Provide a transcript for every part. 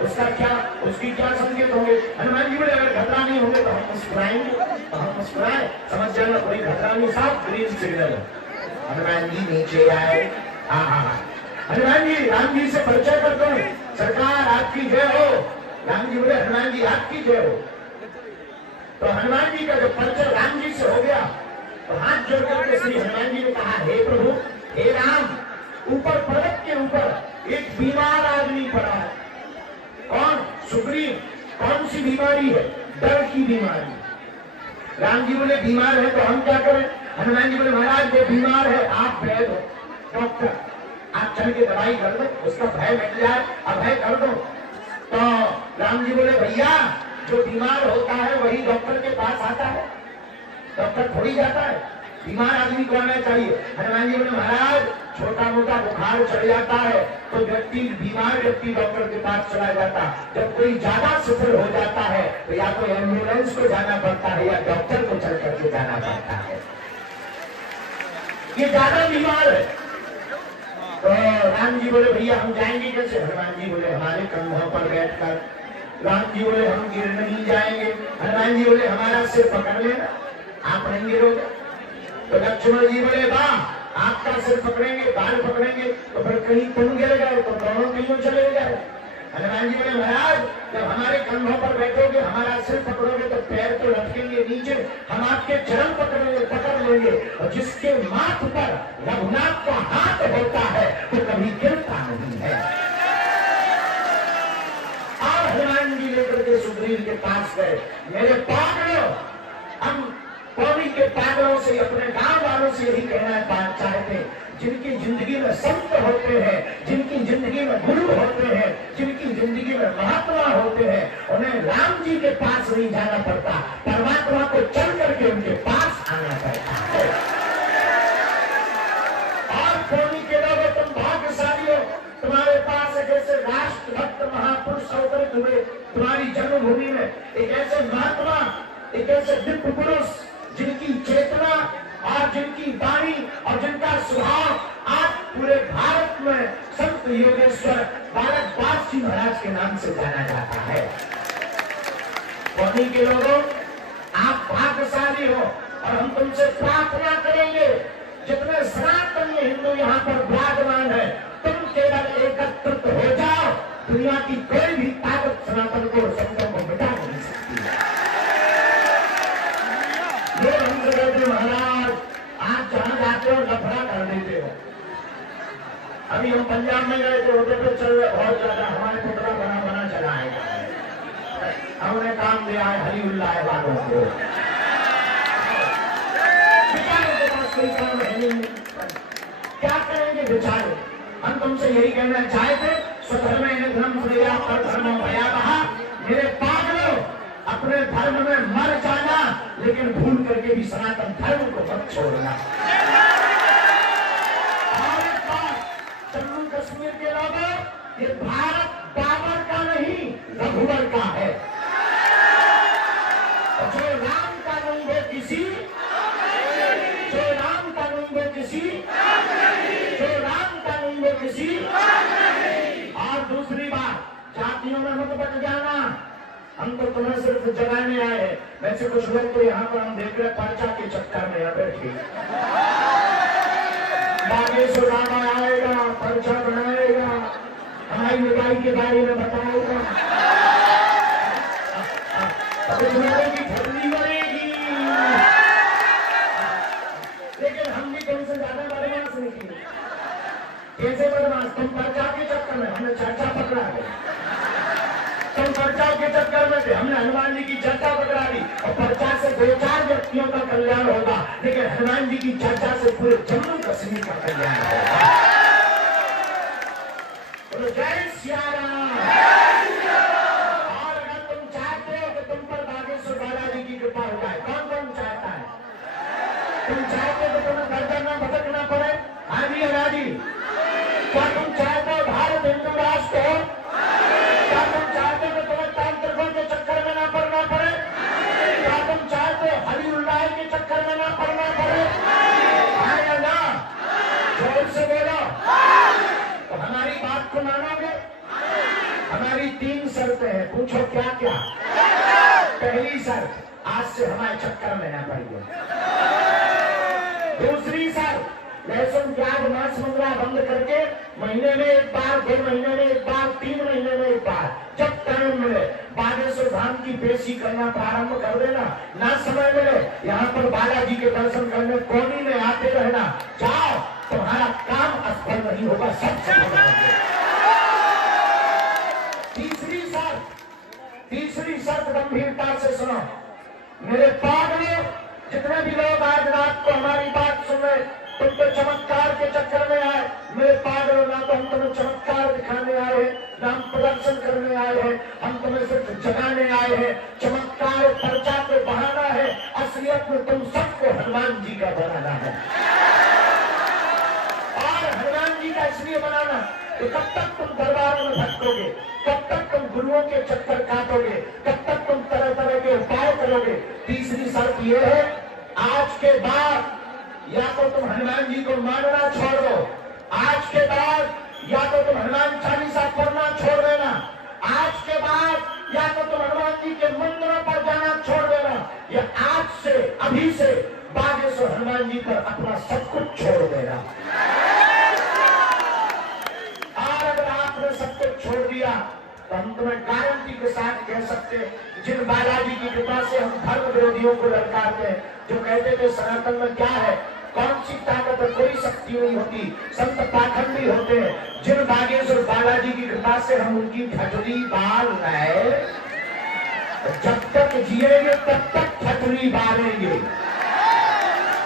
उसका क्या, उसकी क्या संकेत होंगे? हनुमान जी बोले अगर खतरा नहीं होंगे तो हम मुस्कुराएंगे, तो हम मुस्कुराए, समझ जाना कोई खतरा नहीं, साफ ग्रीन सिग्नल। हनुमान जी नीचे आए। हनुमान जी राम जी से परिचय कर दो, सरकार आपकी जय हो। राम जी बोले हनुमान जी आपकी जय हो। तो हनुमान जी का जब परिचय राम जी से हो गया तो हाथ जोड़ करके श्री हनुमान जी ने कहा, हे प्रभु, हे राम, ऊपर पर्वत के ऊपर एक बीमार आदमी पड़ा है। कौन? सुग्रीव। कौन सी बीमारी है? डर की बीमारी। राम जी बोले बीमार है तो हम क्या करें? हनुमान जी बोले महाराज वो बीमार है, आप वैद्य हो, डॉक्टर, आप चल के दवाई कर दो, उसका भय मिट जाए, अभय कर दो। तो राम जी बोले भैया जो बीमार होता है वही डॉक्टर के पास आता है, डॉक्टर थोड़ी जाता है, बीमार आदमी को आना चाहिए। हनुमान जी बोले महाराज छोटा मोटा बुखार चढ़ जाता है तो व्यक्ति, बीमार व्यक्ति डॉक्टर के पास चला जाता, जब कोई ज्यादा सफल हो जाता है तो या तो एम्बुलेंस को जाना पड़ता है या डॉक्टर को चल करके जाना पड़ता है। ये ज्यादा बीमार है। तो राम जी बोले भैया हम जाएंगे कैसे? हनुमान जी बोले हमारे कंधों पर बैठकर। राम जी बोले हम गिर नहीं जाएंगे। हनुमान जी बोले हमारा सिर पकड़ लेना, आप नहीं गिरोगे। तो लक्ष्मण जी बोले वाह, आपका सिर पकड़ेंगे, बाल पकड़ेंगे तो फिर कहीं तुम गिर गए तो दोनों कहीं चले गए। हनुमान जी बोले महाराज जब हमारे कंधों पर बैठोगे, हमारा सिर पकड़ोगे तो पैर तो लटकेंगे नीचे, हम आपके चरण पकड़ लेंगे, और जिसके माथ पर रघुनाथ का हाथ होता है तो कभी गिरता नहीं है। और हनुमान जी लेकर के सुग्रीव के पास गए। मेरे पागलों, हम कौमी के पागलों से, अपने गांव वालों से यही कहना चाहते हैं, जिनकी जिंदगी में संत होते हैं, जिनकी जिंदगी में गुरु होते हैं, जिनकी जिंदगी में महात्मा होते हैं, उन्हें राम जी के पास नहीं जाना पड़ता, परमात्मा को चल करके उनके पास आना पड़ता है। और कौमी के लोगों तुम भाग्यशाली हो, तुम्हारे पास एक ऐसे राष्ट्रभक्त महापुरुष अवतरित हुए तुम्हारी जन्मभूमि में, एक ऐसे महात्मा, एक ऐसे दिव्य पुरुष जिनकी चेतना और जिनकी वाणी और जिनका स्वभाव आज पूरे भारत में संत योगेश्वर बालक दास जी महाराज के नाम से जाना जाता है। कौमी के लोगों आप भाग्यशाली हो और हम तुमसे प्रार्थना करेंगे, जितने सनातन हिंदू यहाँ पर विराजमान है, तुम केवल एकत्रित हो जाओ, दुनिया की कोई भी ताकत सनातन को, संतों को मिटा नहीं सकती है। ये महाराज आप जहां जाते हो लफड़ा कर देते हो। अभी हम पंजाब में गए थे, होते पे चल बहुत ज्यादा हमारे पुतला बना चलाएगा, हमने काम दिया है हलीउल्लाह वालों को। बेचारों के पास कोई काम है नहीं, क्या करेंगे बेचारे? हम तुमसे यही कहना चाहते, स्वधर्म धर्म श्रेया पर धर्म भयावह। मेरे पागलों, अपने धर्म में मर जाना, लेकिन भूल करके भी सनातन धर्म को मत छोड़ना। और एक बात, जम्मू कश्मीर के लोगों, ये भारत बाबर का नहीं, रघुवर का है। जो राम कानून वो किसी, जो राम कानून वो किसी, जो राम कानून वो किसी। और दूसरी बात, जातियों में मत बच जाना, हम तो तुम्हें सिर्फ जगाने आए हैं। वैसे कुछ लोग तो यहाँ पर हम देख रहे पर्चा के चक्कर में यहाँ बैठे, बागेश्वर रामा आएगा, पर्चा बनाएगा, हमारी लड़ाई के बारे में बताएगा, कुछ लोगों की ठंडी बढ़ेगी, लेकिन हम भी तुमसे ज्यादा बदमाश नहीं किए। कैसे बदमाश? तुम पर्चा के चक्कर में, हमने चर्चा पकड़ा है, तुम पर्चा के चक्कर में थे, हमने हनुमान जी की चर्चा पकड़ा दी, और पर्चा से 2-4 व्यक्तियों का कल्याण होगा, लेकिन हनुमान जी की चर्चा से पूरे जम्मू कश्मीर का कल्याण होगा। तो जय श्री राम। और अगर तुम चाहते हो कि तुम पर बागेश्वर बालाजी की कृपा हो जाए, कौन कौन चाहता है? तुम चाहते हो कि तुम्हें गर्दन में भटकना पड़े? हाजी राजी। क्या तुम चाहते हो भारत हिंदू राष्ट्र हो? क्या तुम चाहते हो कि तुम्हें तांत्रिकों के चक्कर में ना पड़ना पड़े? क्या तुम चाहते हो हलीउल्लाह के चक्कर में ना पड़ना पड़े? हाँ या ना? जोर से बोलो। तो हमारी बात को मानोगे, हमारी 3 शर्तें हैं, पूछो क्या क्या। पहली शर्त, आज से हमारे चक्कर में ना पड़िए। दूसरी शर्त, लहसुन प्याज मांस मंगरा बंद करके महीने में एक बार, 2 महीने में एक बार, 3 महीने में एक बार, जब टाइम मिले बागेश्वर धाम की पेशी करना प्रारंभ कर देना। ना समय मिले यहाँ पर बालाजी के दर्शन करने कोनी में आते रहना। जाओ, तुम्हारा काम असफल नहीं होगा, सब सफल होगा। तीसरी शर्त गंभीरता से सुनो मेरे पागलों, जितने भी लोग आज रात को हमारी बात सुन रहे, तुम तो चमत्कार के चक्कर में आए। मेरे पागलों, ना तो हम तुम्हें चमत्कार दिखाने आए हैं, ना हम प्रदर्शन करने आए हैं, हम तुम्हें सिर्फ जगाने आए हैं। चमत्कार पर्चा को बढ़ाना है, असलियत में तुम सबको हनुमान जी का बनाना है। और हनुमान जी का इसलिए बनाना कि कब तक तुम दरबारों में भटकोगे, कब तक तुम गुरुओं के चक्कर काटोगे, कब तक तुम तरह तरह के उपाय करोगे। तीसरी शर्त यह है, आज के बाद या तो तुम हनुमान जी को मानना छोड़ दो, आज के बाद या तो तुम हनुमान चालीसा पढ़ना छोड़ देना, आज के बाद या तो तुम हनुमान जी के मंदिरों पर जाना छोड़ देना, या आज से, अभी से बागेश्वर हनुमान जी पर अपना सब कुछ छोड़ देना। और अगर आपने सब कुछ छोड़ दिया तो हम तुम्हें गारंटी के साथ कह सकते, जिन बालाजी की कृपा से हम धर्म विरोधियों को ललकारते हैं, जो कहते थे सनातन में क्या है, कौन सी ताकत है, कोई शक्ति नहीं होती, संत पाखंडी होते हैं, जिन बागेश्वर बालाजी की कृपा से हम उनकी ठटरी बाल रहे, जब तक जिएंगे तब तक ठटरी बालेंगे।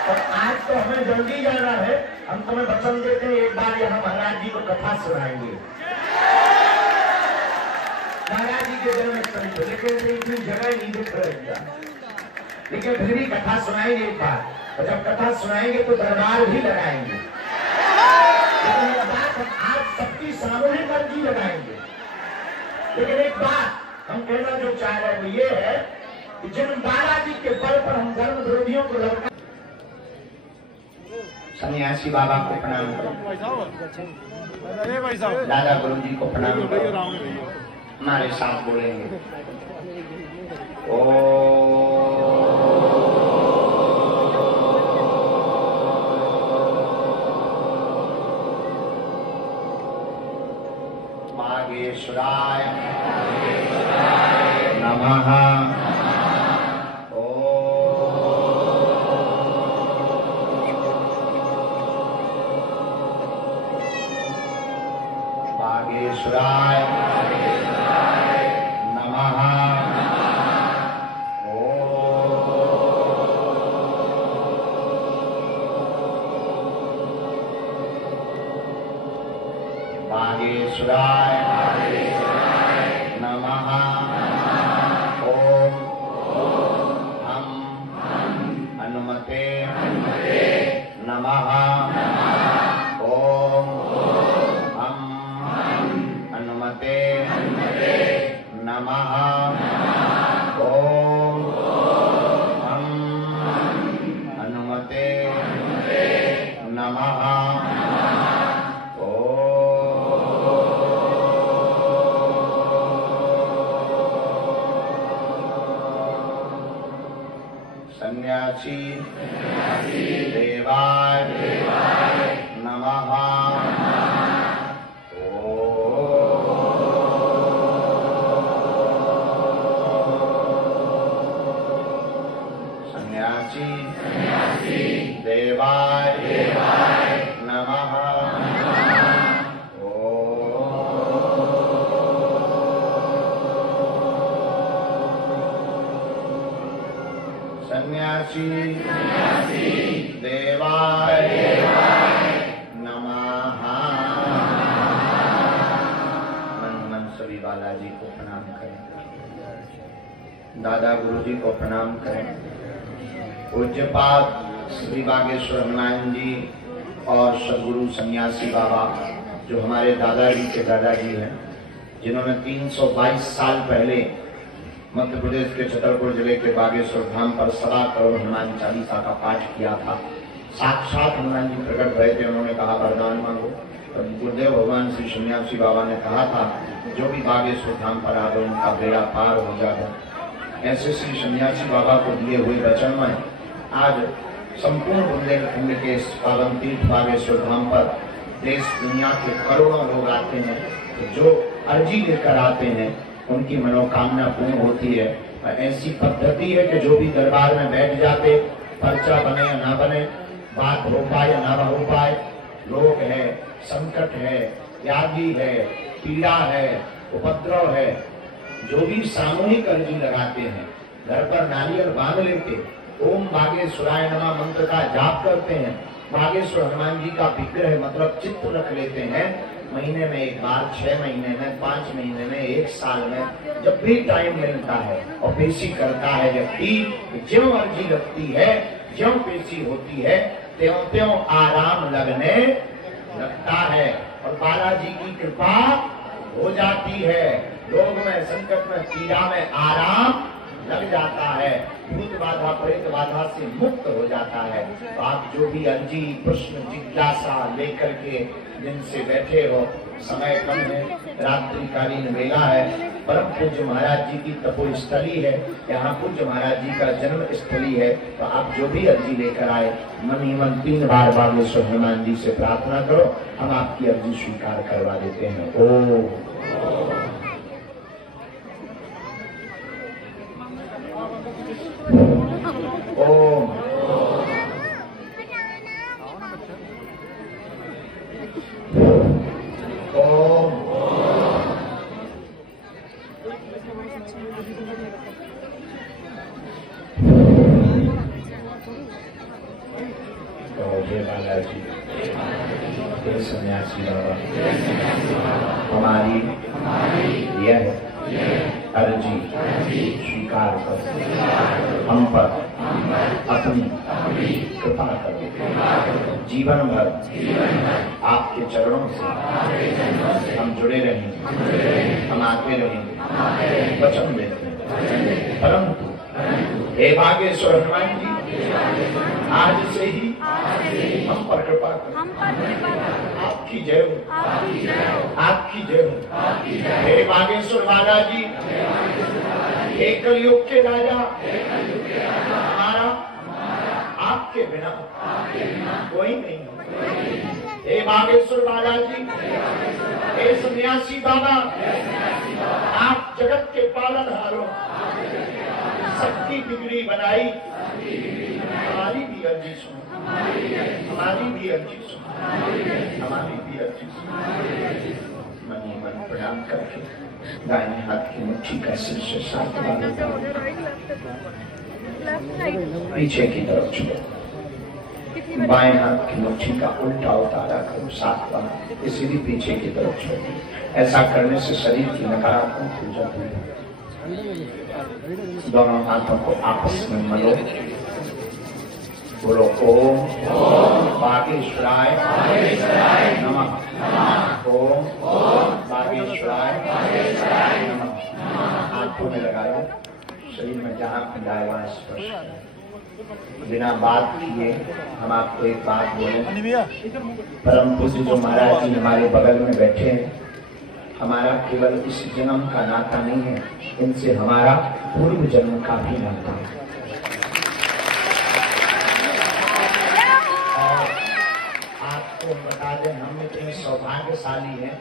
और आज तो हमें जल्दी जाना है, हम तुम्हें वचन देते हैं, एक बार यहाँ महाराज जी को कथा सुनाएंगे। महाराज जी के जन्म स्थल पर, लेकिन इतनी जगह नहीं दिख रही, लेकिन फिर भी कथा सुनाएंगे एक बार। और जब कथा सुनाएंगे तो दरबार भी लगाएंगे, लेकिन एक बात हम आज सबकी सामूहिक अर्जी लगाएंगे। लेकिन एक बात हम कहना जो चाह रहे हैं वो ये है कि जिन बालाजी के बल पर हम धर्म विरोधियों को लड़का। सन्यासी बाबा को प्रणाम करो, दादा गुरु जी को प्रणाम करो, हमारे साथ बोलेंगे ओ बागेश्वराय नमः। बागेश्वराय नमः। बागेश्वराय नमः। ओम हम हनुमते नमः। ओम हम हनुमते नमः। ओम हम हनुमते नमः। सन्यासी देवाय नमः। सन्यासी देवाय नमः। सन्यासी देवाय नमः। मन मन सभी बालाजी को प्रणाम करें, दादा गुरु जी को प्रणाम करें। पूज्यपाद श्री बागेश्वर हनुमान जी और सदगुरु सन्यासी बाबा जो हमारे दादाजी के दादाजी हैं, जिन्होंने 322 साल पहले मध्य प्रदेश के छतरपुर जिले के बागेश्वर धाम पर 1.25 करोड़ हनुमान चालीसा का पाठ किया था। साक्षात हनुमान जी प्रकट भए थे, उन्होंने कहा वरदान मांगो। तब गुरुदेव भगवान श्री सन्यासी बाबा ने कहा था जो भी बागेश्वर धाम पर आ गए उनका बेड़ा पार हो जाए। ऐसे श्री सन्यासी बाबा को दिए हुए वचन में आज संपूर्ण बुंदेलखंड के इस पावन तीर्थ बागेश्वर धाम पर देश दुनिया के करोड़ों लोग आते हैं। तो जो अर्जी लेकर आते हैं उनकी मनोकामना पूर्ण होती है। ऐसी पद्धति है कि जो भी दरबार में बैठ जाते, पर्चा बने या ना बने, बात हो पाए या ना हो पाए, रोग है, संकट है, व्याधि है, पीड़ा है, उपद्रव है, जो भी सामूहिक अर्जी लगाते हैं, घर पर नारियल बांध लेते, ओम बागेश्वराय नमः मंत्र का जाप करते हैं, बागेश्वर हनुमान जी का विग्रह मतलब चित्र रख लेते हैं, महीने में एक बार, 6 महीने में, 5 महीने में, 1 साल में, जब भी टाइम मिलता है और पेशी करता है व्यक्ति, ज्यों अर्जी लगती है, ज्यों पेशी होती है, त्यों त्यों आराम लगने लगता है और बालाजी की कृपा हो जाती है। रोग में, संकट में, पीड़ा में आराम लग जाता है, भूत बाधा, प्रेत बाधा से मुक्त हो जाता है। तो आप जो भी अर्जी, प्रश्न, जिज्ञासा लेकर के दिन से बैठे हो, समय कम है, रात्रिकालीन वेला है, परम पूज्य महाराज जी की तपोस्थली है, यहाँ पूज्य महाराज जी का जन्म स्थली है। तो आप जो भी अर्जी लेकर आए, मन ही मन 3 बार बागेश्वर हनुमान जी से प्रार्थना करो, हम आपकी अर्जी स्वीकार करवा देते हैं। ओम ओम ओम जय बालाजी, जय सन्यासी बाबा, हमारी यह अर्जी स्वीकार करो, हम पर अपनी कृपा करो, जीवन भर आपके चरणों से हम जुड़े रहेंगे, हम आते रहेंगे, वचन देते हैं। परंतु हे बागेश्वर हनुमान जी, आज से ही हम पर कृपा करो, आपकी जय हो, आपकी जय हो। हे बागेश्वर बालाजी, हे कलयुग के राजा, हमारा आपके बिना कोई नहीं। हे बागेश्वर बालाजी, हे सन्यासी बाबा, आप जगत के पालनहारों, सबकी बिगड़ी बनाई, हमारी भी अर्जी सुनो, हमारी भी अर्जी सुनो, हमारी भी अर्जी सुनो। मन ही मन प्रणाम करके दाहिने हाथ की मुट्ठी का शीर्ष 7 बार पीछे की तरफ छोड़ो, बाएं हाथ की मुट्ठी का उल्टा उतारा करो 7 बार, इसे भी पीछे की तरफ छोड़ो। ऐसा करने से शरीर की नकारात्मक ऊर्जा दूर हो। दोनों हाथों को आपस में मलो, बोलो ओम बागेश्वराय नमः, ओम बागेश्वराय नमः। हाथों में लगाओ, शरीर में जहाँ पिलाए वहाँ स्पर्श करें। बिना बात किए हम आपको एक बात बोले, परम पूज्य जो महाराज जी हमारे बगल में बैठे हैं, हमारा केवल इस जन्म का नाता नहीं है, इनसे हमारा पूर्व जन्म का भी नाता है। और आपको बता दें, हम इतने सौभाग्यशाली हैं